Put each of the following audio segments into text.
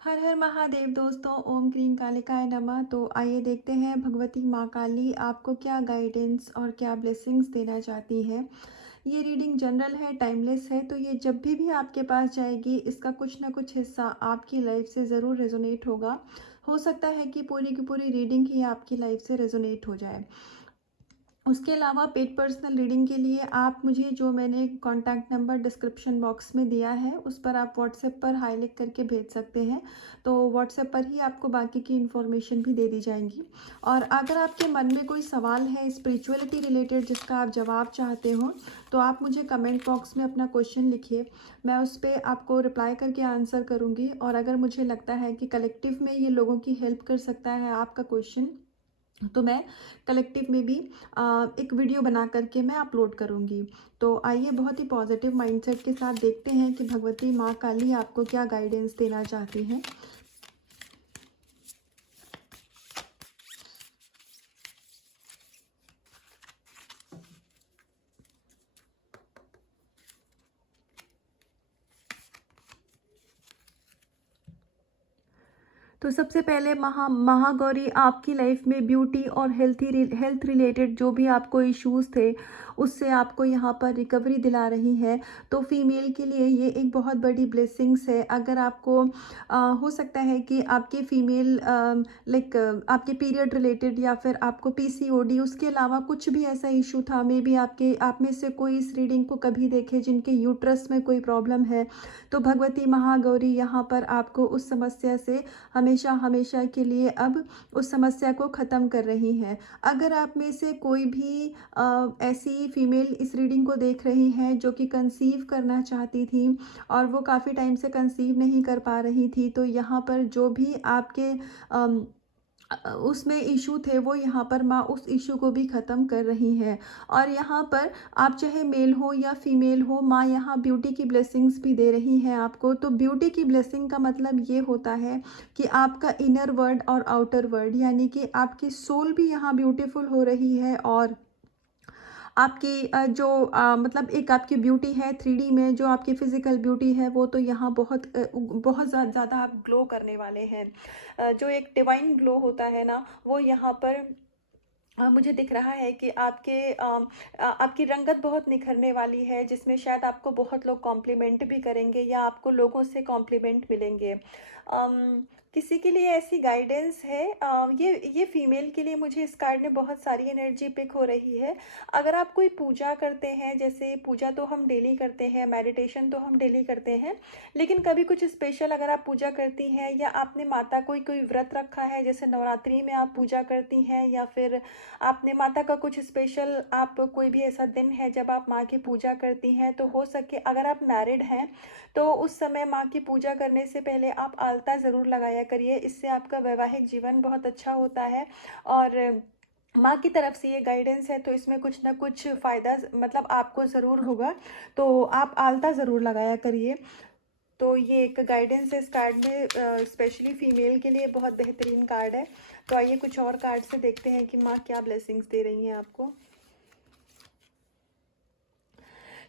हर हर महादेव दोस्तों, ओम क्रीम कालिकाय नमः। तो आइए देखते हैं भगवती माँ काली आपको क्या गाइडेंस और क्या ब्लेसिंग्स देना चाहती है। ये रीडिंग जनरल है, टाइमलेस है, तो ये जब भी आपके पास जाएगी इसका कुछ ना कुछ हिस्सा आपकी लाइफ से ज़रूर रेजोनेट होगा। हो सकता है कि पूरी की पूरी रीडिंग ही आपकी लाइफ से रेजोनेट हो जाए। उसके अलावा पेड पर्सनल रीडिंग के लिए आप मुझे जो मैंने कॉन्टैक्ट नंबर डिस्क्रिप्शन बॉक्स में दिया है उस पर आप व्हाट्सएप पर हाई लिख करके भेज सकते हैं। तो व्हाट्सएप पर ही आपको बाकी की इन्फॉर्मेशन भी दे दी जाएंगी। और अगर आपके मन में कोई सवाल है स्पिरिचुअलिटी रिलेटेड जिसका आप जवाब चाहते हो, तो आप मुझे कमेंट बॉक्स में अपना क्वेश्चन लिखिए। मैं उस पर आपको रिप्लाई करके आंसर करूँगी। और अगर मुझे लगता है कि कलेक्टिव में ये लोगों की हेल्प कर सकता है आपका क्वेश्चन, तो मैं कलेक्टिव में भी एक वीडियो बना करके मैं अपलोड करूँगी। तो आइए बहुत ही पॉजिटिव माइंडसेट के साथ देखते हैं कि भगवती माँ काली आपको क्या गाइडेंस देना चाहती हैं। तो सबसे पहले महागौरी आपकी लाइफ में ब्यूटी और हेल्थ रिलेटेड जो भी आपको इश्यूज थे उससे आपको यहाँ पर रिकवरी दिला रही है। तो फीमेल के लिए ये एक बहुत बड़ी ब्लेसिंग्स है। अगर आपको हो सकता है कि आपके फीमेल लाइक आपके पीरियड रिलेटेड या फिर आपको पीसीओडी, उसके अलावा कुछ भी ऐसा इशू था, मे बी आप में से कोई इस रीडिंग को कभी देखे जिनके यूट्रस में कोई प्रॉब्लम है, तो भगवती महागौरी यहाँ पर आपको उस समस्या से हमेशा हमेशा के लिए अब उस समस्या को ख़त्म कर रही हैं। अगर आप में से कोई भी ऐसी फीमेल इस रीडिंग को देख रही हैं जो कि कंसीव करना चाहती थी और वो काफ़ी टाइम से कंसीव नहीं कर पा रही थी, तो यहाँ पर जो भी आपके उसमें इशू थे वो यहाँ पर माँ उस इशू को भी ख़त्म कर रही हैं। और यहाँ पर आप चाहे मेल हो या फीमेल हो, माँ यहाँ ब्यूटी की ब्लेसिंग्स भी दे रही हैं आपको। तो ब्यूटी की ब्लेसिंग का मतलब ये होता है कि आपका इनर वर्ल्ड और आउटर वर्ल्ड यानी कि आपकी सोल भी यहाँ ब्यूटीफुल हो रही है। और आपकी मतलब एक आपकी ब्यूटी है 3D में, जो आपकी फिजिकल ब्यूटी है वो तो यहाँ बहुत ज़्यादा आप ग्लो करने वाले हैं। जो एक डिवाइन ग्लो होता है ना, वो यहाँ पर मुझे दिख रहा है कि आपकी रंगत बहुत निखरने वाली है, जिसमें शायद आपको बहुत लोग कॉम्प्लीमेंट भी करेंगे या आपको लोगों से कॉम्प्लीमेंट मिलेंगे। किसी के लिए ऐसी गाइडेंस है। ये फीमेल के लिए मुझे इस कार्ड में बहुत सारी एनर्जी पिक हो रही है। अगर आप कोई पूजा करते हैं, जैसे पूजा तो हम डेली करते हैं, मेडिटेशन तो हम डेली करते हैं, लेकिन कभी कुछ स्पेशल अगर आप पूजा करती हैं या आपने माता कोई व्रत रखा है, जैसे नवरात्रि में आप पूजा करती हैं, या फिर आपने माता का कुछ स्पेशल, आप कोई भी ऐसा दिन है जब आप माँ की पूजा करती हैं, तो हो सके अगर आप मैरिड हैं तो उस समय माँ की पूजा करने से पहले आप आलता ज़रूर लगाया करिए। इससे आपका वैवाहिक जीवन बहुत अच्छा होता है। और माँ की तरफ से ये गाइडेंस है, तो इसमें कुछ ना कुछ फ़ायदा मतलब आपको ज़रूर होगा। तो आप आलता ज़रूर लगाया करिए। तो ये एक गाइडेंस है इस कार्ड में, स्पेशली फीमेल के लिए बहुत बेहतरीन कार्ड है। तो आइए कुछ और कार्ड से देखते हैं कि माँ क्या ब्लेसिंग्स दे रही हैं आपको।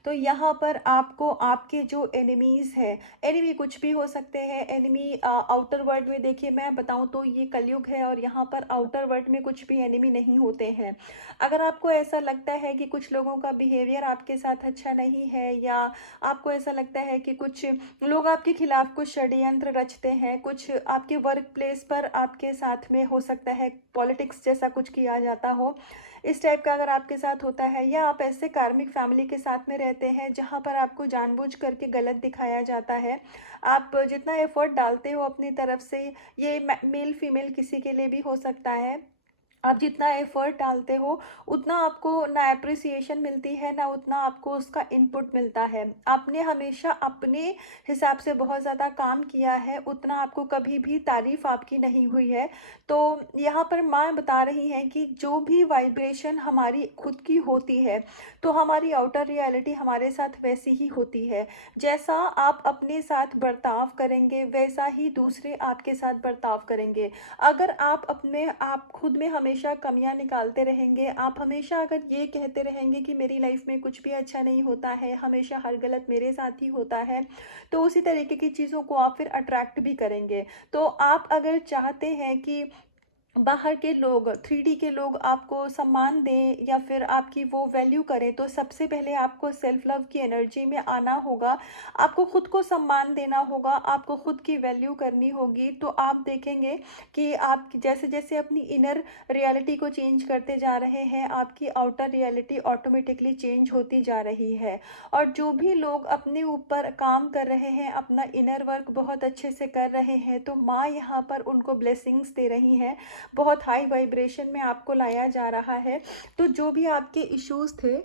तो यहाँ पर आपको आपके जो एनिमीज़ हैं, एनिमी कुछ भी हो सकते हैं। एनिमी आउटर वर्ल्ड में देखिए, मैं बताऊँ तो ये कलयुग है और यहाँ पर आउटर वर्ल्ड में कुछ भी एनिमी नहीं होते हैं। अगर आपको ऐसा लगता है कि कुछ लोगों का बिहेवियर आपके साथ अच्छा नहीं है, या आपको ऐसा लगता है कि कुछ लोग आपके खिलाफ कुछ षड्यंत्र रचते हैं, कुछ आपके वर्क प्लेस पर आपके साथ में हो सकता है पॉलिटिक्स जैसा कुछ किया जाता हो, इस टाइप का अगर आपके साथ होता है, या आप ऐसे कार्मिक फैमिली के साथ में रहते हैं जहाँ पर आपको जानबूझ करके गलत दिखाया जाता है, आप जितना एफर्ट डालते हो अपनी तरफ से, ये मेल फीमेल किसी के लिए भी हो सकता है, आप जितना एफर्ट डालते हो उतना आपको ना अप्रिसिएशन मिलती है, ना उतना आपको उसका इनपुट मिलता है। आपने हमेशा अपने हिसाब से बहुत ज़्यादा काम किया है, उतना आपको कभी भी तारीफ आपकी नहीं हुई है। तो यहाँ पर माँ बता रही हैं कि जो भी वाइब्रेशन हमारी खुद की होती है, तो हमारी आउटर रियलिटी हमारे साथ वैसी ही होती है। जैसा आप अपने साथ बर्ताव करेंगे वैसा ही दूसरे आपके साथ बर्ताव करेंगे। अगर आप अपने आप खुद में हमेशा कमियां निकालते रहेंगे, आप हमेशा अगर ये कहते रहेंगे कि मेरी लाइफ में कुछ भी अच्छा नहीं होता है, हमेशा हर गलत मेरे साथ ही होता है, तो उसी तरीके की चीज़ों को आप फिर अट्रैक्ट भी करेंगे। तो आप अगर चाहते हैं कि बाहर के लोग, 3D के लोग आपको सम्मान दें या फिर आपकी वो वैल्यू करें, तो सबसे पहले आपको सेल्फ लव की एनर्जी में आना होगा। आपको खुद को सम्मान देना होगा, आपको खुद की वैल्यू करनी होगी। तो आप देखेंगे कि आप जैसे जैसे अपनी इनर रियलिटी को चेंज करते जा रहे हैं, आपकी आउटर रियलिटी ऑटोमेटिकली चेंज होती जा रही है। और जो भी लोग अपने ऊपर काम कर रहे हैं, अपना इनर वर्क बहुत अच्छे से कर रहे हैं, तो माँ यहाँ पर उनको ब्लेसिंग्स दे रही हैं, बहुत हाई वाइब्रेशन में आपको लाया जा रहा है। तो जो भी आपके इश्यूज थे,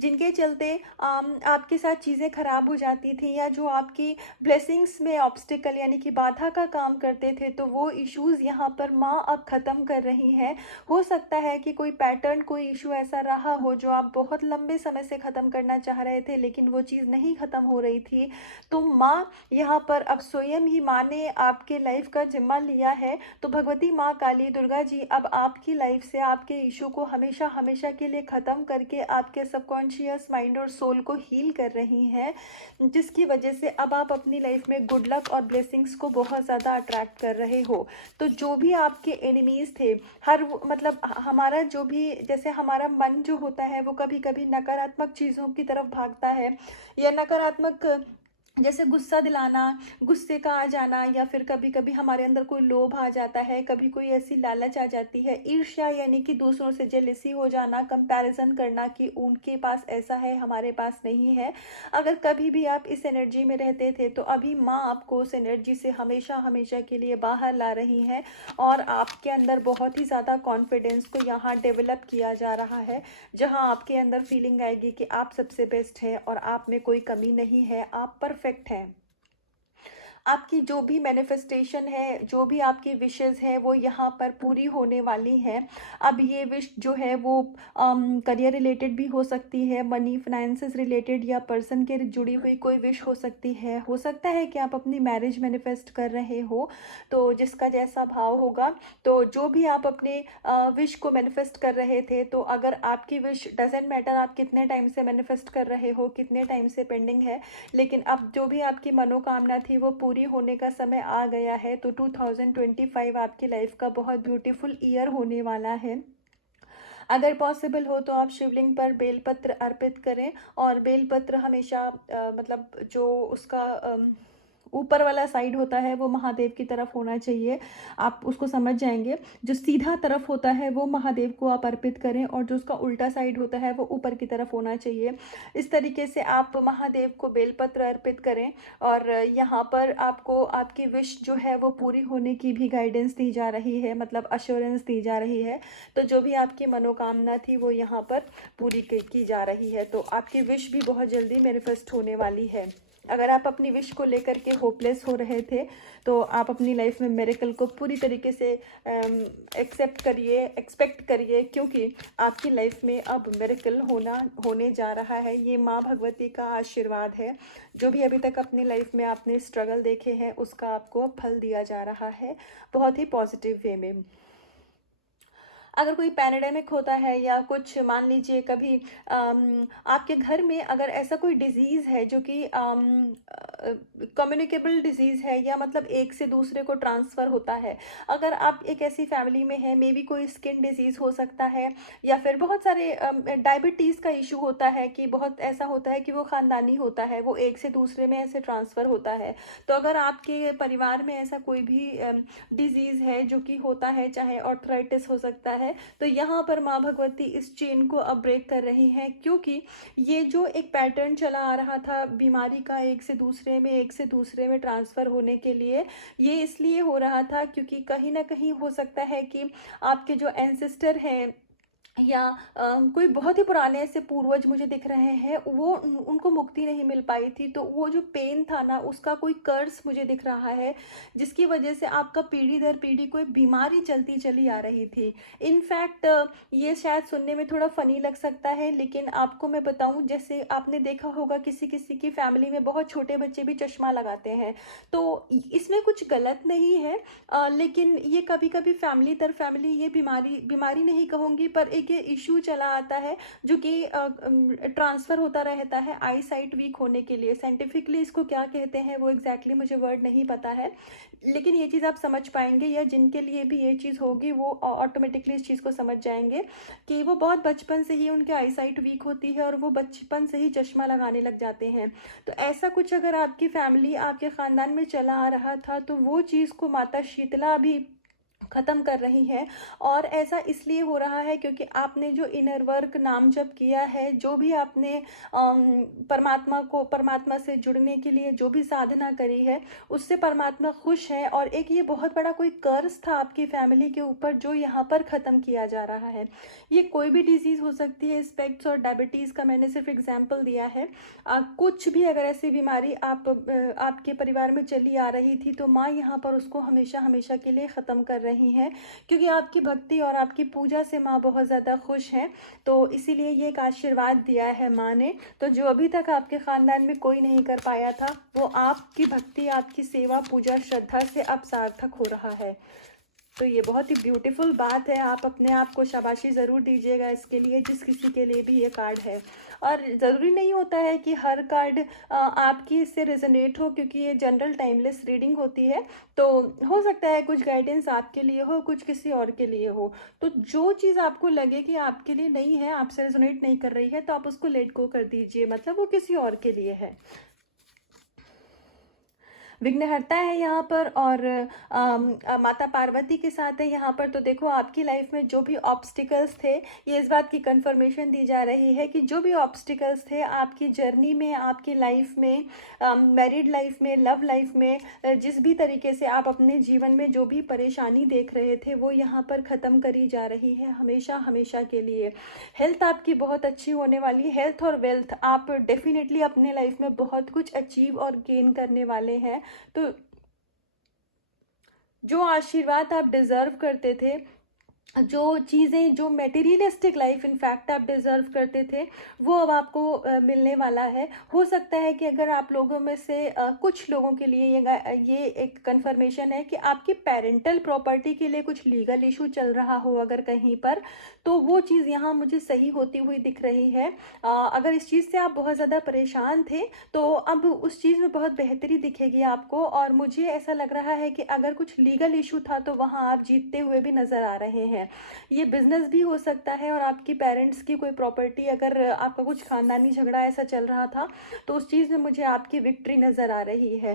जिनके चलते आपके साथ चीज़ें ख़राब हो जाती थी, या जो आपकी ब्लेसिंग्स में ऑब्स्टिकल यानी कि बाधा का काम करते थे, तो वो इश्यूज़ यहाँ पर माँ अब ख़त्म कर रही हैं। हो सकता है कि कोई पैटर्न, कोई इशू ऐसा रहा हो जो आप बहुत लंबे समय से ख़त्म करना चाह रहे थे, लेकिन वो चीज़ नहीं ख़त्म हो रही थी। तो माँ यहाँ पर अब स्वयं ही माँ ने आपके लाइफ का जिम्मा लिया है। तो भगवती माँ काली दुर्गा जी अब आपकी लाइफ से आपके इशू को हमेशा हमेशा के लिए ख़त्म करके आपके सबकॉन्शियस माइंड और सोल को हील कर रही हैं, जिसकी वजह से अब आप अपनी लाइफ में गुड लक और ब्लेसिंग्स को बहुत ज़्यादा अट्रैक्ट कर रहे हो। तो जो भी आपके एनिमीज़ थे, मतलब हमारा जो भी, जैसे हमारा मन जो होता है वो कभी कभी नकारात्मक चीज़ों की तरफ भागता है, या नकारात्मक, जैसे गुस्सा दिलाना, गुस्से का आ जाना, या फिर कभी कभी हमारे अंदर कोई लोभ आ जाता है, कभी कोई ऐसी लालच आ जाती है, ईर्ष्या यानी कि दूसरों से जेलसी हो जाना, कंपैरिजन करना कि उनके पास ऐसा है हमारे पास नहीं है। अगर कभी भी आप इस एनर्जी में रहते थे, तो अभी माँ आपको उस एनर्जी से हमेशा हमेशा के लिए बाहर ला रही हैं, और आपके अंदर बहुत ही ज़्यादा कॉन्फिडेंस को यहाँ डेवलप किया जा रहा है, जहाँ आपके अंदर फीलिंग आएगी कि आप सबसे बेस्ट हैं और आप में कोई कमी नहीं है, आप परफेक्ट हैं। आपकी जो भी मैनिफेस्टेशन है, जो भी आपकी विशेज़ है, वो यहाँ पर पूरी होने वाली हैं। अब ये विश जो है वो करियर रिलेटेड भी हो सकती है, मनी फाइनेंसेस रिलेटेड, या पर्सन के जुड़ी हुई कोई विश हो सकती है। हो सकता है कि आप अपनी मैरिज मैनिफेस्ट कर रहे हो, तो जिसका जैसा भाव होगा। तो जो भी आप अपने विश को मैनिफेस्ट कर रहे थे, तो अगर आपकी विश, डजेंट मैटर आप कितने टाइम से मैनिफेस्ट कर रहे हो, कितने टाइम से पेंडिंग है, लेकिन अब जो भी आपकी मनोकामना थी वो पूरी होने का समय आ गया है। तो 2025 आपकी लाइफ का बहुत ब्यूटीफुल ईयर होने वाला है। अगर पॉसिबल हो तो आप शिवलिंग पर बेलपत्र अर्पित करें, और बेलपत्र हमेशा मतलब जो उसका ऊपर वाला साइड होता है वो महादेव की तरफ होना चाहिए, आप उसको समझ जाएंगे। जो सीधा तरफ होता है वो महादेव को आप अर्पित करें, और जो उसका उल्टा साइड होता है वो ऊपर की तरफ होना चाहिए। इस तरीके से आप महादेव को बेलपत्र अर्पित करें, और यहाँ पर आपको आपकी विश जो है वो पूरी होने की भी गाइडेंस दी जा रही है, मतलब अश्योरेंस दी जा रही है। तो जो भी आपकी मनोकामना थी वो यहाँ पर पूरी की जा रही है। तो आपकी विश भी बहुत जल्दी मैनिफेस्ट होने वाली है। अगर आप अपनी विश को लेकर के होपलेस हो रहे थे, तो आप अपनी लाइफ में मिरेकल को पूरी तरीके से एक्सेप्ट करिए, एक्सपेक्ट करिए, क्योंकि आपकी लाइफ में अब मिरेकल होने जा रहा है। ये माँ भगवती का आशीर्वाद है। जो भी अभी तक अपनी लाइफ में आपने स्ट्रगल देखे हैं, उसका आपको अब फल दिया जा रहा है, बहुत ही पॉजिटिव वे में। अगर कोई पैंडेमिक होता है, या कुछ मान लीजिए कभी आपके घर में अगर ऐसा कोई डिजीज़ है जो कि कम्युनिकेबल डिजीज़ है, या मतलब एक से दूसरे को ट्रांसफ़र होता है, अगर आप एक ऐसी फैमिली में हैं, मे बी कोई स्किन डिजीज़ हो सकता है, या फिर बहुत सारे डायबिटीज़ का इशू होता है, कि बहुत ऐसा होता है कि वो ख़ानदानी होता है, वो एक से दूसरे में ऐसे ट्रांसफ़र होता है। तो अगर आपके परिवार में ऐसा कोई भी डिजीज़ है जो कि होता है, चाहे आर्थराइटिस हो सकता है, तो यहाँ पर माँ भगवती इस चेन को अब ब्रेक कर रही हैं, क्योंकि ये जो एक पैटर्न चला आ रहा था बीमारी का, एक से दूसरे में ट्रांसफ़र होने के लिए, ये इसलिए हो रहा था क्योंकि कहीं ना कहीं हो सकता है कि आपके जो एंसेस्टर हैं, या कोई बहुत ही पुराने ऐसे पूर्वज मुझे दिख रहे हैं, वो उनको मुक्ति नहीं मिल पाई थी, तो वो जो पेन था ना, उसका कोई कर्स मुझे दिख रहा है, जिसकी वजह से आपका पीढ़ी दर पीढ़ी कोई बीमारी चलती चली आ रही थी। इनफैक्ट ये शायद सुनने में थोड़ा फ़नी लग सकता है, लेकिन आपको मैं बताऊं, जैसे आपने देखा होगा किसी किसी की फैमिली में बहुत छोटे बच्चे भी चश्मा लगाते हैं, तो इसमें कुछ गलत नहीं है। लेकिन ये कभी कभी फैमिली दर फैमिली ये बीमारी बीमारी नहीं कहूँगी, पर एक ये इशू चला आता है जो कि ट्रांसफ़र होता रहता है आई साइट वीक होने के लिए। साइंटिफिकली इसको क्या कहते हैं वो एग्जैक्टली मुझे वर्ड नहीं पता है, लेकिन ये चीज़ आप समझ पाएंगे, या जिनके लिए भी ये चीज़ होगी वो ऑटोमेटिकली इस चीज़ को समझ जाएंगे कि वो बहुत बचपन से ही उनके आई साइट वीक होती है और वो बचपन से ही चश्मा लगाने लग जाते हैं। तो ऐसा कुछ अगर आपकी फैमिली आपके ख़ानदान में चला आ रहा था, तो वो चीज़ को माता शीतला भी ख़त्म कर रही है। और ऐसा इसलिए हो रहा है क्योंकि आपने जो इनर वर्क नाम जप किया है, जो भी आपने परमात्मा से जुड़ने के लिए जो भी साधना करी है, उससे परमात्मा खुश है। और एक ये बहुत बड़ा कोई कर्ज था आपकी फैमिली के ऊपर जो यहाँ पर ख़त्म किया जा रहा है। ये कोई भी डिजीज़ हो सकती है, स्पेक्ट्स और डायबिटीज़ का मैंने सिर्फ एग्जाम्पल दिया है। कुछ भी अगर ऐसी बीमारी आपके परिवार में चली आ रही थी, तो माँ यहाँ पर उसको हमेशा हमेशा के लिए ख़त्म कर रही हैं, क्योंकि आपकी भक्ति और आपकी पूजा से माँ बहुत ज़्यादा खुश हैं। तो इसीलिए ये एक आशीर्वाद दिया है माँ ने। तो जो अभी तक आपके ख़ानदान में कोई नहीं कर पाया था, वो आपकी भक्ति, आपकी सेवा, पूजा, श्रद्धा से अब सार्थक हो रहा है। तो ये बहुत ही ब्यूटीफुल बात है। आप अपने आप को शाबाशी ज़रूर दीजिएगा इसके लिए, जिस किसी के लिए भी ये कार्ड है। और ज़रूरी नहीं होता है कि हर कार्ड आपकी इससे रेजोनेट हो, क्योंकि ये जनरल टाइमलेस रीडिंग होती है। तो हो सकता है कुछ गाइडेंस आपके लिए हो, कुछ किसी और के लिए हो। तो जो चीज़ आपको लगे कि आपके लिए नहीं है, आपसे रेजोनेट नहीं कर रही है, तो आप उसको लेट गो कर दीजिए, मतलब वो किसी और के लिए है। विघ्नहर्ता है यहाँ पर, और माता पार्वती के साथ है यहाँ पर। तो देखो, आपकी लाइफ में जो भी ऑब्स्टिकल्स थे, ये इस बात की कंफर्मेशन दी जा रही है कि जो भी ऑब्स्टिकल्स थे आपकी जर्नी में, आपकी लाइफ में, मैरिड लाइफ में, लव लाइफ में, जिस भी तरीके से आप अपने जीवन में जो भी परेशानी देख रहे थे, वो यहाँ पर ख़त्म करी जा रही है हमेशा हमेशा के लिए। हेल्थ आपकी बहुत अच्छी होने वाली है। हेल्थ और वेल्थ आप डेफिनेटली अपने लाइफ में बहुत कुछ अचीव और गेन करने वाले हैं। तो जो आशीर्वाद आप डिज़र्व करते थे, जो चीज़ें, जो मटेरियलिस्टिक लाइफ इनफैक्ट आप डिज़र्व करते थे, वो अब आपको मिलने वाला है। हो सकता है कि अगर आप लोगों में से कुछ लोगों के लिए ये एक कंफर्मेशन है कि आपकी पेरेंटल प्रॉपर्टी के लिए कुछ लीगल इशू चल रहा हो अगर कहीं पर, तो वो चीज़ यहाँ मुझे सही होती हुई दिख रही है। अगर इस चीज़ से आप बहुत ज़्यादा परेशान थे, तो अब उस चीज़ में बहुत बेहतरी दिखेगी आपको। और मुझे ऐसा लग रहा है कि अगर कुछ लीगल इशू था, तो वहाँ आप जीतते हुए भी नज़र आ रहे हैं। ये बिजनेस भी हो सकता है, और आपकी पेरेंट्स की कोई प्रॉपर्टी, अगर आपका कुछ खानदानी झगड़ा ऐसा चल रहा था, तो उस चीज़ में मुझे आपकी विक्ट्री नज़र आ रही है।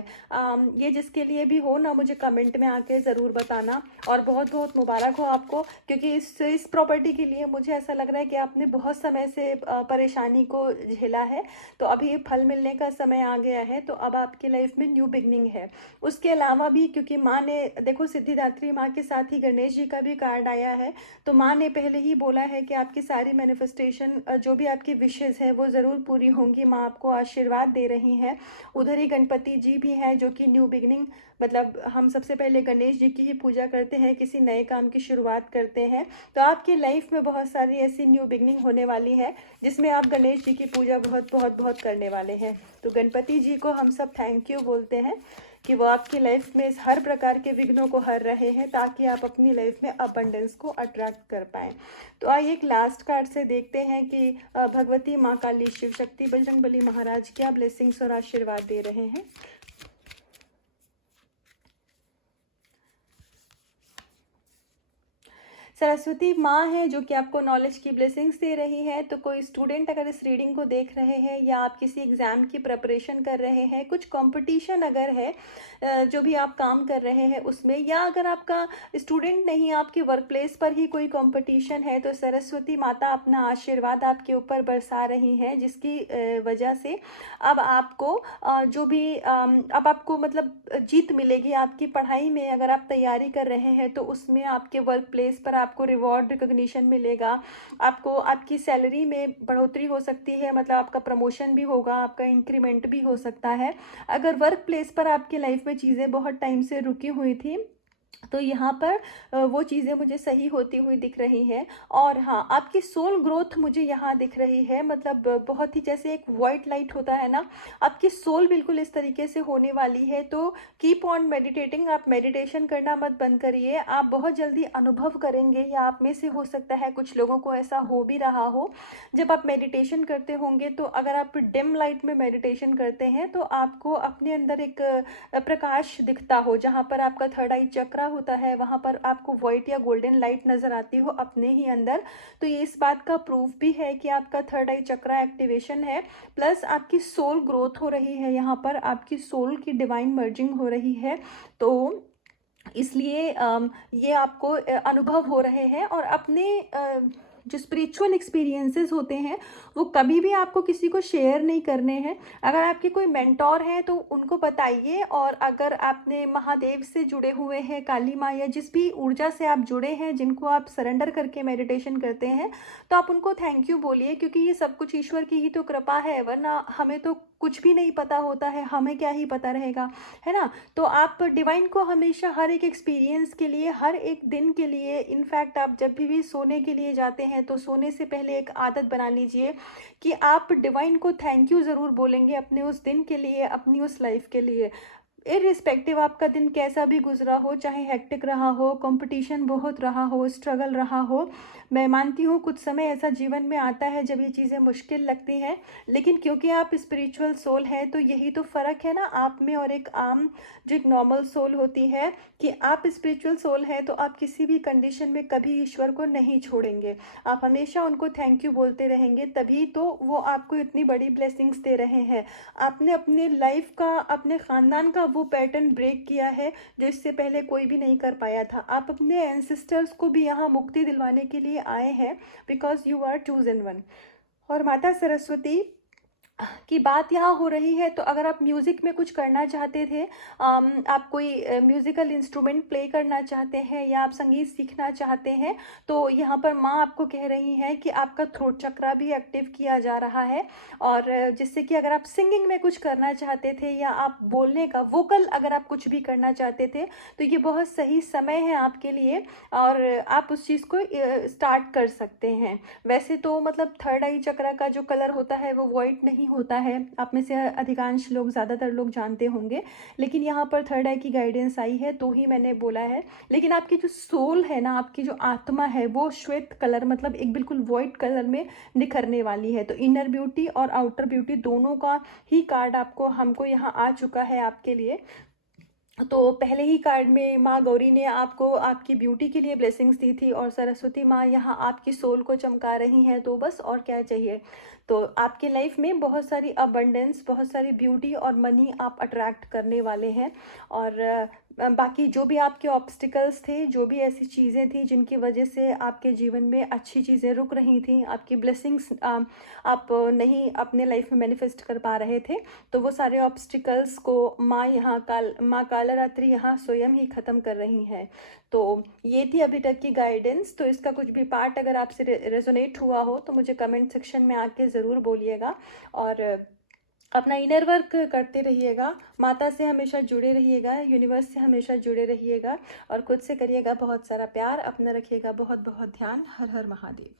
ये जिसके लिए भी हो ना, मुझे कमेंट में आके ज़रूर बताना। और बहुत बहुत मुबारक हो आपको, क्योंकि इस प्रॉपर्टी के लिए मुझे ऐसा लग रहा है कि आपने बहुत समय से परेशानी को झेला है। तो अभी फल मिलने का समय आ गया है, तो अब आपकी लाइफ में न्यू बिगनिंग है। उसके अलावा भी, क्योंकि माँ ने देखो, सिद्धिदात्री माँ के साथ ही गणेश जी का भी कार्ड आया है, तो माँ ने पहले ही बोला है कि आपकी सारी मैनिफेस्टेशन, जो भी आपकी विशेज़ है, वो ज़रूर पूरी होंगी। माँ आपको आशीर्वाद दे रही हैं। उधर ही गणपति जी भी हैं, जो कि न्यू बिगनिंग, मतलब हम सबसे पहले गणेश जी की ही पूजा करते हैं, किसी नए काम की शुरुआत करते हैं। तो आपकी लाइफ में बहुत सारी ऐसी न्यू बिगनिंग होने वाली है, जिसमें आप गणेश जी की पूजा बहुत बहुत बहुत करने वाले हैं। तो गणपति जी को हम सब थैंक यू बोलते हैं कि वो आपकी लाइफ में हर प्रकार के विघ्नों को हर रहे हैं, ताकि आप अपनी लाइफ में अबंडेंस को अट्रैक्ट कर पाएँ। तो आइए एक लास्ट कार्ड से देखते हैं कि भगवती माँ काली, शिव शक्ति, बजरंगबली महाराज क्या ब्लेसिंग्स और आशीर्वाद दे रहे हैं। सरस्वती माँ है, जो कि आपको नॉलेज की ब्लेसिंग्स दे रही है। तो कोई स्टूडेंट अगर इस रीडिंग को देख रहे हैं, या आप किसी एग्ज़ाम की प्रिपरेशन कर रहे हैं, कुछ कंपटीशन अगर है, जो भी आप काम कर रहे हैं उसमें, या अगर आपका स्टूडेंट नहीं, आपके वर्क प्लेस पर ही कोई कंपटीशन है, तो सरस्वती माता अपना आशीर्वाद आपके ऊपर बरसा रही हैं, जिसकी वजह से अब आपको जो भी अब आपको मतलब जीत मिलेगी आपकी पढ़ाई में। अगर आप तैयारी कर रहे हैं, तो उसमें आपके वर्क प्लेस पर आपको रिवॉर्ड रिकॉग्निशन मिलेगा, आपको आपकी सैलरी में बढ़ोतरी हो सकती है, मतलब आपका प्रमोशन भी होगा, आपका इंक्रीमेंट भी हो सकता है। अगर वर्क प्लेस पर आपकी लाइफ में चीज़ें बहुत टाइम से रुकी हुई थी तो यहाँ पर वो चीज़ें मुझे सही होती हुई दिख रही हैं। और हाँ, आपकी सोल ग्रोथ मुझे यहाँ दिख रही है, मतलब बहुत ही जैसे एक वाइट लाइट होता है ना, आपकी सोल बिल्कुल इस तरीके से होने वाली है। तो कीप ऑन मेडिटेटिंग, आप मेडिटेशन करना मत बंद करिए, आप बहुत जल्दी अनुभव करेंगे, या आप में से हो सकता है कुछ लोगों को ऐसा हो भी रहा हो। जब आप मेडिटेशन करते होंगे तो अगर आप डिम लाइट में मेडिटेशन करते हैं तो आपको अपने अंदर एक प्रकाश दिखता हो, जहाँ पर आपका थर्ड आई चक्रा होता है वहाँ पर आपको वाइट या गोल्डन लाइट नज़र आती हो अपने ही अंदर। तो ये इस बात का प्रूफ भी है कि आपका थर्ड आई चक्रा एक्टिवेशन है, प्लस आपकी सोल ग्रोथ हो रही है, यहाँ पर आपकी सोल की डिवाइन मर्जिंग हो रही है। तो इसलिए ये आपको अनुभव हो रहे हैं। और अपने जो स्पिरिचुअल एक्सपीरियंसेस होते हैं वो कभी भी आपको किसी को शेयर नहीं करने हैं। अगर आपके कोई मेंटोर हैं तो उनको बताइए, और अगर आपने महादेव से जुड़े हुए हैं, काली माँ या जिस भी ऊर्जा से आप जुड़े हैं, जिनको आप सरेंडर करके मेडिटेशन करते हैं, तो आप उनको थैंक यू बोलिए, क्योंकि ये सब कुछ ईश्वर की ही तो कृपा है, वरना हमें तो कुछ भी नहीं पता होता है, हमें क्या ही पता रहेगा, है ना। तो आप डिवाइन को हमेशा हर एक एक्सपीरियंस के लिए, हर एक दिन के लिए, इनफैक्ट आप जब भी सोने के लिए जाते हैं तो सोने से पहले एक आदत बना लीजिए कि आप डिवाइन को थैंक यू ज़रूर बोलेंगे अपने उस दिन के लिए, अपनी उस लाइफ के लिए। इरिस्पेक्टिव आपका दिन कैसा भी गुजरा हो, चाहे हेक्टिक रहा हो, कंपटीशन बहुत रहा हो, स्ट्रगल रहा हो, मैं मानती हूँ कुछ समय ऐसा जीवन में आता है जब ये चीज़ें मुश्किल लगती हैं, लेकिन क्योंकि आप स्पिरिचुअल सोल हैं तो यही तो फ़र्क है ना आप में और एक आम जो एक नॉर्मल सोल होती है, कि आप स्पिरिचुअल सोल हैं तो आप किसी भी कंडीशन में कभी ईश्वर को नहीं छोड़ेंगे, आप हमेशा उनको थैंक यू बोलते रहेंगे, तभी तो वो आपको इतनी बड़ी ब्लेसिंग्स दे रहे हैं। आपने अपने लाइफ का, अपने ख़ानदान का वो पैटर्न ब्रेक किया है जो इससे पहले कोई भी नहीं कर पाया था। आप अपने एंसेस्टर्स को भी यहाँ मुक्ति दिलवाने के लिए आए हैं, because you are chosen one. और माता सरस्वती की बात यहाँ हो रही है, तो अगर आप म्यूज़िक में कुछ करना चाहते थे, आप कोई म्यूज़िकल इंस्ट्रूमेंट प्ले करना चाहते हैं, या आप संगीत सीखना चाहते हैं, तो यहाँ पर माँ आपको कह रही हैं कि आपका थ्रोट चक्रा भी एक्टिव किया जा रहा है। और जिससे कि अगर आप सिंगिंग में कुछ करना चाहते थे, या आप बोलने का वोकल अगर आप कुछ भी करना चाहते थे, तो ये बहुत सही समय है आपके लिए, और आप उस चीज़ को स्टार्ट कर सकते हैं। वैसे तो मतलब थर्ड आई चक्रा का जो कलर होता है वो वाइट नहीं होता है, आप में से अधिकांश लोग, ज़्यादातर लोग जानते होंगे, लेकिन यहाँ पर थर्ड आई की गाइडेंस आई है तो ही मैंने बोला है। लेकिन आपकी जो सोल है ना, आपकी जो आत्मा है, वो श्वेत कलर, मतलब एक बिल्कुल वाइट कलर में निखरने वाली है। तो इनर ब्यूटी और आउटर ब्यूटी दोनों का ही कार्ड आपको, हमको यहाँ आ चुका है आपके लिए। तो पहले ही कार्ड में माँ गौरी ने आपको आपकी ब्यूटी के लिए ब्लेसिंग्स दी थी, और सरस्वती माँ यहाँ आपकी सोल को चमका रही हैं, तो बस और क्या चाहिए। तो आपके लाइफ में बहुत सारी अबंडेंस, बहुत सारी ब्यूटी और मनी आप अट्रैक्ट करने वाले हैं। और बाकी जो भी आपके ऑब्स्टिकल्स थे, जो भी ऐसी चीज़ें थी जिनकी वजह से आपके जीवन में अच्छी चीज़ें रुक रही थी, आपकी ब्लेसिंग्स आप नहीं अपने लाइफ में मैनिफेस्ट कर पा रहे थे, तो वो सारे ऑब्स्टिकल्स को माँ कालरात्रि यहाँ स्वयं ही ख़त्म कर रही हैं। तो ये थी अभी तक की गाइडेंस। तो इसका कुछ भी पार्ट अगर आपसे रेजोनेट हुआ हो तो मुझे कमेंट सेक्शन में आके ज़रूर बोलिएगा, और अपना इनर वर्क करते रहिएगा, माता से हमेशा जुड़े रहिएगा, यूनिवर्स से हमेशा जुड़े रहिएगा, और खुद से करिएगा बहुत सारा प्यार, अपना रखिएगा बहुत बहुत ध्यान। हर हर महादेव।